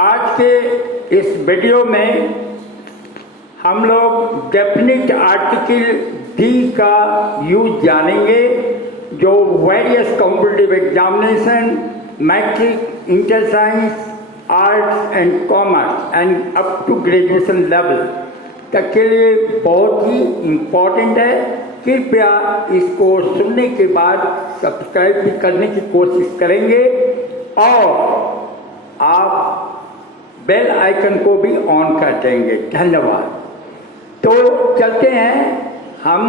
आज के इस वीडियो में हम लोग डेफिनिट आर्टिकल डी का यूज जानेंगे, जो various competitive examination, matric, inter science, arts and commerce and up to graduation level तक के लिए बहुत ही इम्पोर्टेंट है। कृपया इसको सुनने के बाद सब्सक्राइब भी करने की कोशिश करेंगे और आप बेल आइकन को भी ऑन कर देंगे। धन्यवाद। तो चलते हैं हम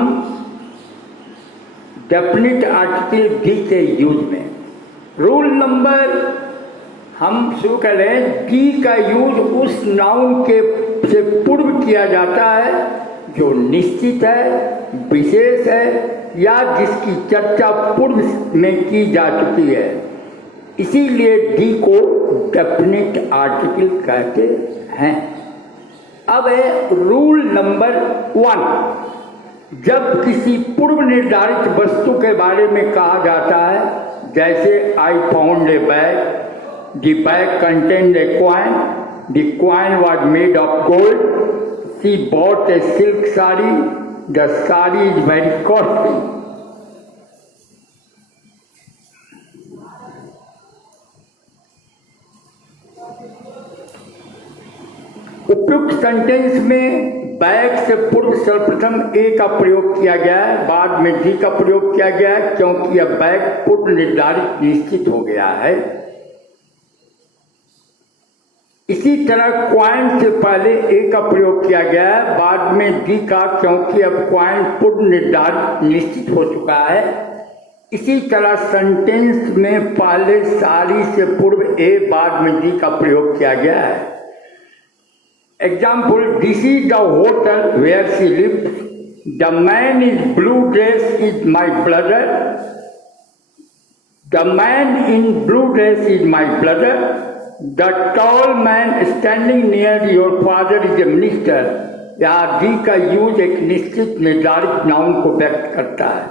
डेफिनिट आर्टिकल डी के यूज में। रूल नंबर हम शुरू करें। डी का यूज उस नाउन के से पूर्व किया जाता है जो निश्चित है, विशेष है या जिसकी चर्चा पूर्व में की जा चुकी है। इसीलिए डी को डेफिनिट आर्टिकल कहते हैं। अब है रूल नंबर 1। जब किसी पूर्व निर्धारित वस्तु के बारे में कहा जाता है, जैसे I found a bag, the bag contained a coin, the coin was made of gold, she bought A silk sari, the sari is very costly. उपयुक्त सेंटेंस में बैग से पूर्व सर्वप्रथम ए का प्रयोग किया गया है, बाद में डी का प्रयोग किया गया है, क्योंकि यह बैग पूर्व निर्धारित निश्चित हो गया है। इसी तरह क्वाइन से पहले ए का प्रयोग किया गया है, बाद में डी का, क्योंकि अब क्वाइन पूर्व निर्धारित निश्चित हो चुका है। इसी तरह सेंटेंस में पहले सारी से पूर्व ए, बाद में डी का प्रयोग किया गया है। Example, this is the hotel where she lives. The man in blue dress is my brother. The man in blue dress is my brother. The tall man standing near your father is a minister. यहाँ D का use एक निश्चित निर्धारित noun को व्यक्त करता है।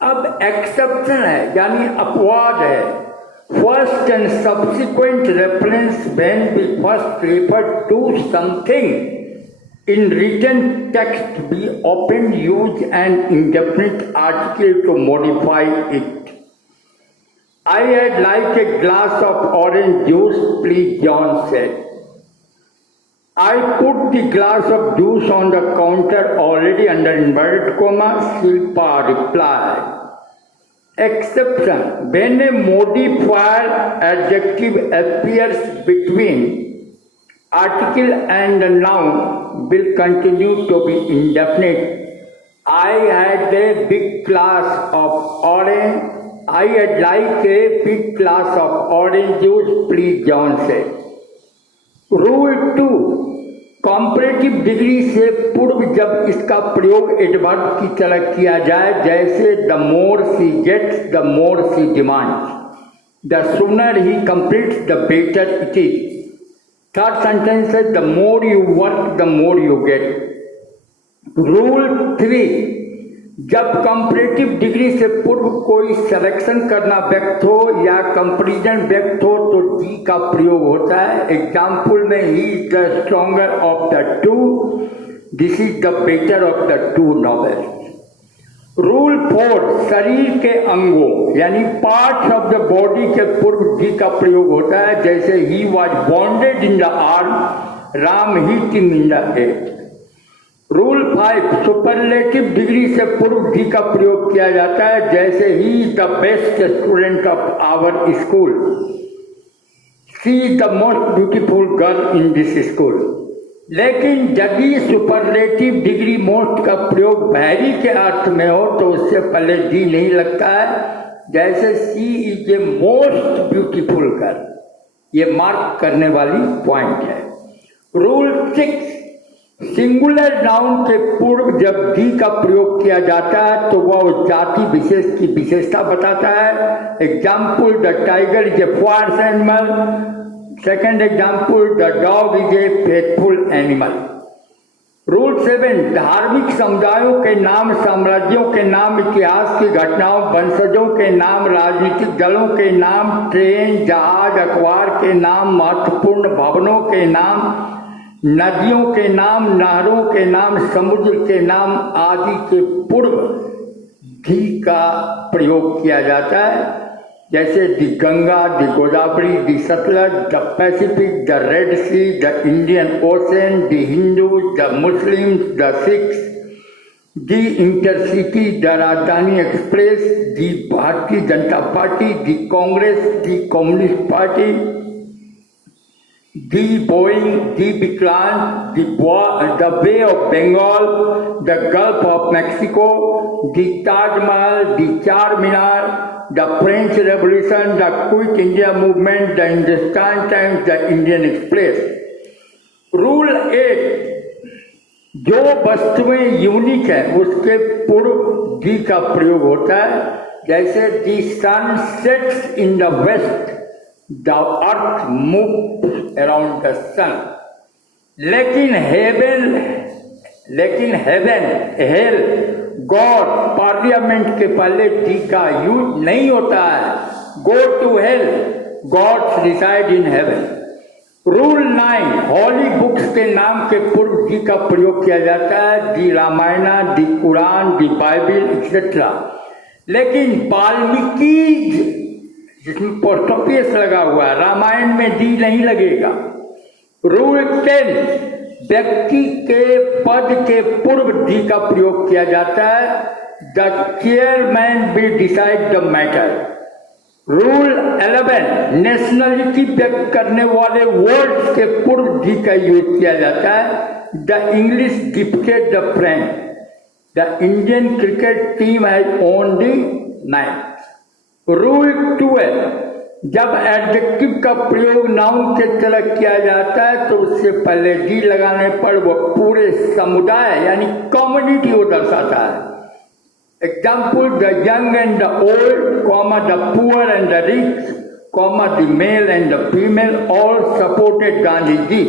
अब एक्सेप्शन है, यानी अपवाद है। First and subsequent reference when we first refer to something in written text, we often use an indefinite article to modify it. I had like a glass of orange juice, please, John said. I put the glass of juice on the counter already under inverted comma, Shilpa replied. Exception, when a modifier adjective appears between article and a noun, will continue to be indefinite. I had a big glass of orange. I had like a big glass of orange juice, please, John said. Rule 2, comparative degree से पूर्व जब इसका प्रयोग adverb की तरह किया जाए, जैसे the more she gets, the more she demands, the sooner he completes, the better it is. Third sentence है the more you work the more you get. Rule 3, जब कंपैरेटिव डिग्री से पूर्व कोई सिलेक्शन करना व्यक्त हो या कंपैरिजन व्यक्त हो तो डी का प्रयोग होता है। एग्जाम्पल में ही is the stronger of the two, this is the better of the two novels. Rule 4, शरीर के अंगों यानी पार्ट्स ऑफ द बॉडी के पूर्व डी का प्रयोग होता है, जैसे he was bonded in the arm, Ram hit him in the head. Rule 5, superlative degree से पूर्व डी का प्रयोग किया जाता है, जैसे he is the best student of our school, she is the most beautiful girl in this school. लेकिन यदि सुपरलेटिव डिग्री मोस्ट का प्रयोग वैरी के अर्थ में हो तो उससे पहले डी नहीं लगता है, जैसे she is a most beautiful girl. ये मार्क करने वाली पॉइंट है। रूल 6, सिंगुलर नाउन के पूर्व जब डी का प्रयोग किया जाता है तो वह जाति विशेष की विशेषता बताता है। Example, the tiger is a fierce animal. Second example, the dog is a faithful animal. Rule 7, धार्मिक समुदायों के नाम, साम्राज्यों के नाम, इतिहास की घटनाओं, वंशजों के नाम, राजनीतिक दलों के नाम, ट्रेन, जहाज, अखबार के नाम, महत्वपूर्ण भवनों के नाम, नदियों के नाम, नहरों के नाम, समुद्र के नाम आदि के पूर्व दी का प्रयोग किया जाता है। जैसे the Ganga, the Godavari, the Sutlej, the Pacific, the Red Sea, the Indian Ocean, the Hindu, the Muslims, the Sikhs, the Intercity, the Rajdhani Express, the Bharatiya Janata Party, the Congress, the Communist Party, the Boeing, the Vikrant, the Bay of Bengal, the Gulf of Mexico, the Taj Mahal, the Char Minar, the French Revolution, the Quit India Movement, the Hindustan Times, the Indian Express. Rule 8, जो वस्तुएं unique है उसके पूर्व दी का प्रयोग होता है। जैसे the sun sets in the west, the earth moves around the sun. लेकिन हेल, गॉड, पार्लियामेंट के पहले दी का यूज नहीं होता है। Go to hell, gods reside in heaven. Rule 9, holy books के नाम के पूर्व दी का प्रयोग किया जाता है। दी रामायणा, दी कुरान, दी बाइबिल एक्सेट्रा। लेकिन वाल्मीकि, जिसमें पोस्ट ऑफिस लगा हुआ है, रामायण में दी नहीं लगेगा। रूल 10, व्यक्ति के पद के पूर्व दी का प्रयोग किया जाता है। The chairman will decide the matter. Rule 11, nationality व्यक्त करने वाले वर्ड्स के पूर्व दी का यूज किया जाता है। The English gifted the French, the Indian cricket team has only 9। Rule 12, जब एडजेक्टिव का प्रयोग नाउन के तरह किया जाता है तो उससे पहले डी लगाने पर वह पूरे समुदाय यानी कम्युनिटी को दर्शाता है। Example, the young and the old, comma the poor and the rich, comma the male and the female all supported Gandhi ji.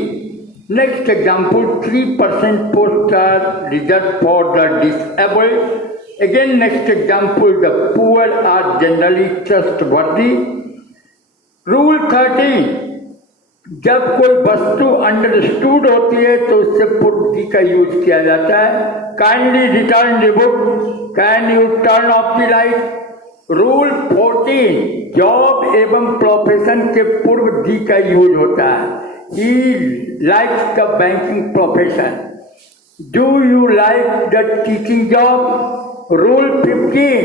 Next example, 3% post are reserve for the disabled. Again, next example, the poor are generally trustworthy. Rule 13, जब कोई वस्तु understood होती है तो उससे पूर्व दी का use किया जाता है। Kindly return the book, can U turn off the light. Rule 14, job एवं प्रोफेशन के पूर्व दी का यूज होता है। He likes the banking profession. Do you like the teaching job. Rule 15,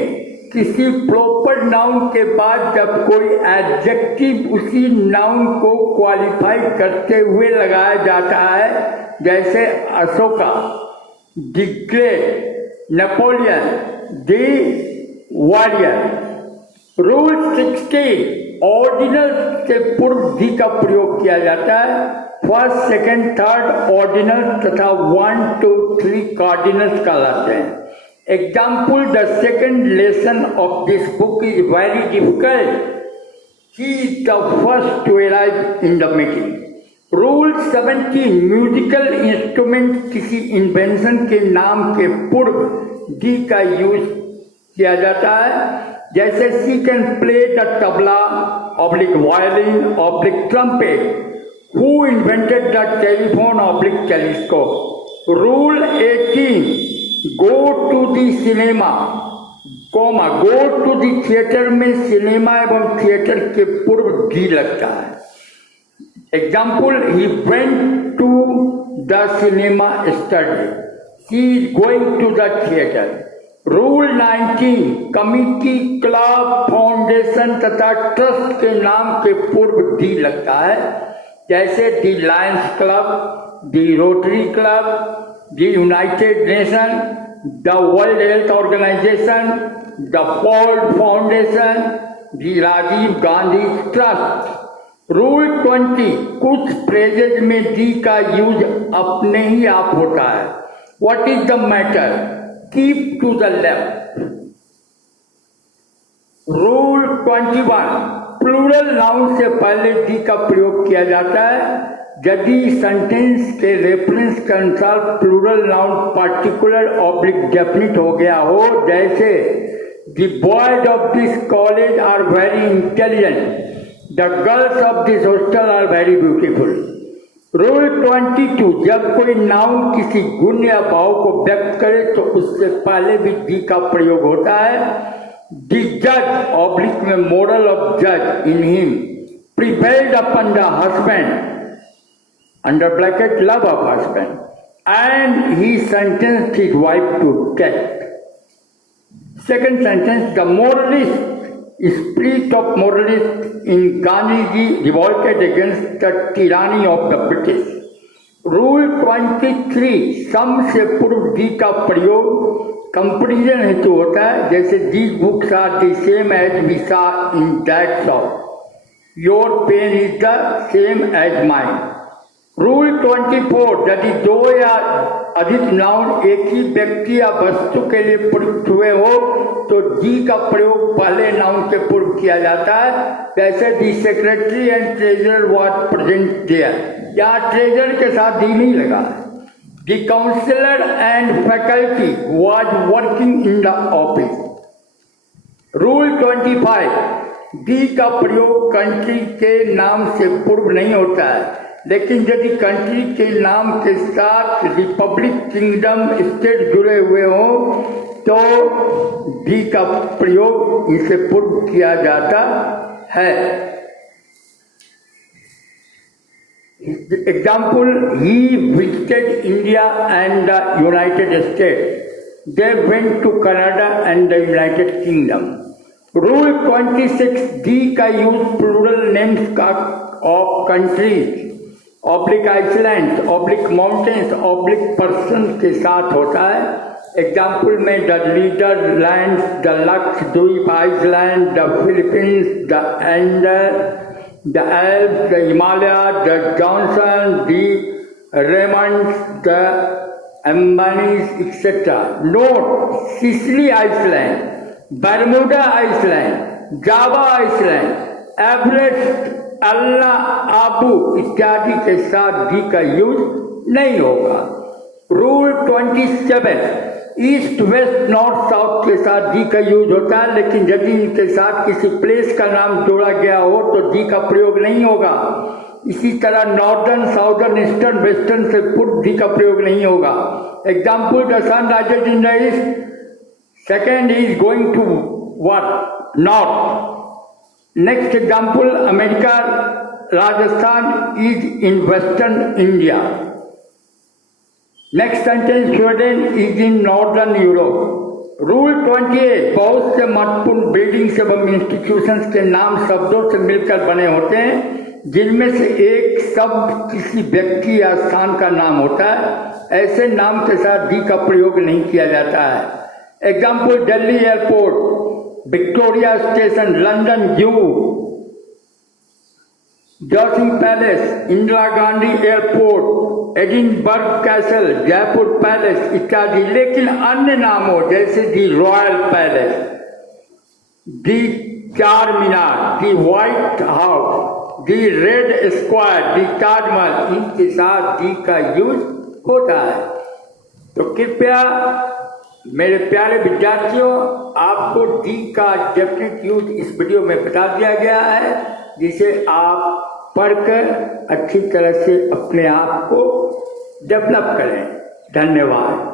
किसी प्रॉपर नाउन के बाद जब कोई एडजेक्टिव उसी नाउन को क्वालिफाई करते हुए लगाया जाता है, जैसे Ashoka, the great, Napoleon, the warrior. Rule 16, ordinal से पूर्व दी का प्रयोग किया जाता है। फर्स्ट, सेकंड, थर्ड ऑर्डिनल तथा 1, 2, 3 कार्डिनल्स कहलाते हैं। Example, the second lesson of this book is very difficult. He is the first to arrive in the meeting. Rule 17, musical instrument किसी इन्वेंशन के नाम के पूर्व डी का यूज किया जाता है। जैसे she can play the tabla, oblique violin, oblique trumpet. Who invented the telephone, oblique telescope. Rule 18, go to the cinema, comma go to the theatre में सिनेमा एवं थिएटर के पूर्व डी लगता है। Example, he went to the cinema study, he is going to the theatre. Rule 19, committee, club, foundation तथा trust के नाम के पूर्व डी लगता है। जैसे the Lions club, the rotary club, the United Nations, the World Health Organization, the Ford Foundation, the Rajiv Gandhi Trust। Rule 20, कुछ phrases में दी का यूज अपने ही आप होता है। What is the matter? Keep to the left। Rule 21, plural noun से पहले दी का प्रयोग किया जाता है। यदि सेंटेंस के रेफरेंस के अनुसार plural noun particular oblique definite हो गया हो, जैसे the boys of this college are very intelligent, the girls of this hostel are very beautiful. Rule 22, जब कोई नाउन किसी गुण या भाव को व्यक्त करे तो उससे पहले भी दी का प्रयोग होता है। द जज ऑब्लिक में मोरल ऑफ जज in him prevailed upon the husband under bracket love of husband, and he sentenced his wife to death. Second sentence, the moralist, spirit of moralist in Gandhiji revolted against the tyranny of the British. Rule 23, सम से पूर्व दी का प्रयोग comparison हेतु होता है, जैसे these books are the same as we saw in that shop, your pain is the same as mine. Rule 24, यदि दो या अधिक नाउन एक ही व्यक्ति या वस्तु के लिए प्रयुक्त हुए हो तो दी का प्रयोग पहले नाउन के पूर्व किया जाता है। जैसे the secretary and treasurer was present there, यहाँ ट्रेजर के साथ दी नहीं लगा। The counsellor and faculty was working in the office. Rule 25, the का प्रयोग कंट्री के नाम से पूर्व नहीं होता है, लेकिन यदि कंट्री के नाम के साथ रिपब्लिक, किंगडम, स्टेट जुड़े हुए हों तो डी का प्रयोग इसे पूर्व किया जाता है। Example, he visited India and the United States, they went to Canada and the United Kingdom. Rule 26, the का यूज प्लूरल नेम्स का of countries oblique island, oblique mountains, oblique person के साथ होता है। एग्जाम्पल में the leader land, the Lakshadweep island, the Philippines, the Andes, the Alps, the Himalaya, the Johnson, the Raymonds, the Ambanis etcetera. Note, Sicily island, Bermuda island, Java Iceland, Everest, अल्लाह, आबू इत्यादि के साथ the का यूज नहीं होगा। Rule 27, east, west, north, south के साथ the का यूज होता है, लेकिन यदि इनके साथ किसी प्लेस का नाम जोड़ा गया हो तो डी का प्रयोग नहीं होगा। इसी तरह नॉर्दर्न, साउदर्न, ईस्टर्न, वेस्टर्न से पूर्व डी का प्रयोग नहीं होगा। Example, the sun rises in the east, second is going to what, north. Next example, America, Rajasthan is in western India. Next sentence, Sweden is in northern Europe. Rule 28, बहुत से महत्वपूर्ण buildings एवं इंस्टीट्यूशंस के नाम शब्दों से मिलकर बने होते हैं, जिनमें से एक शब्द किसी व्यक्ति या स्थान का नाम होता है। ऐसे नाम के साथ डी का प्रयोग नहीं किया जाता है। Example, Delhi Airport, Victoria Station, London Zoo, जॉसिंग Palace, Indira Gandhi Airport, Edinburgh Castle, Jaipur Palace इत्यादि। लेकिन अन्य नामों जैसे दी रॉयल पैलेस, दी चार मीनार, दी व्हाइट हाउस, दी रेड स्क्वायर, दी ताजमहल, इनके साथ दी का यूज होता है। तो कृपया मेरे प्यारे विद्यार्थियों, आपको डी का डेफिनेट यूज इस वीडियो में बता दिया गया है, जिसे आप पढ़कर अच्छी तरह से अपने आप को डेवलप करें। धन्यवाद।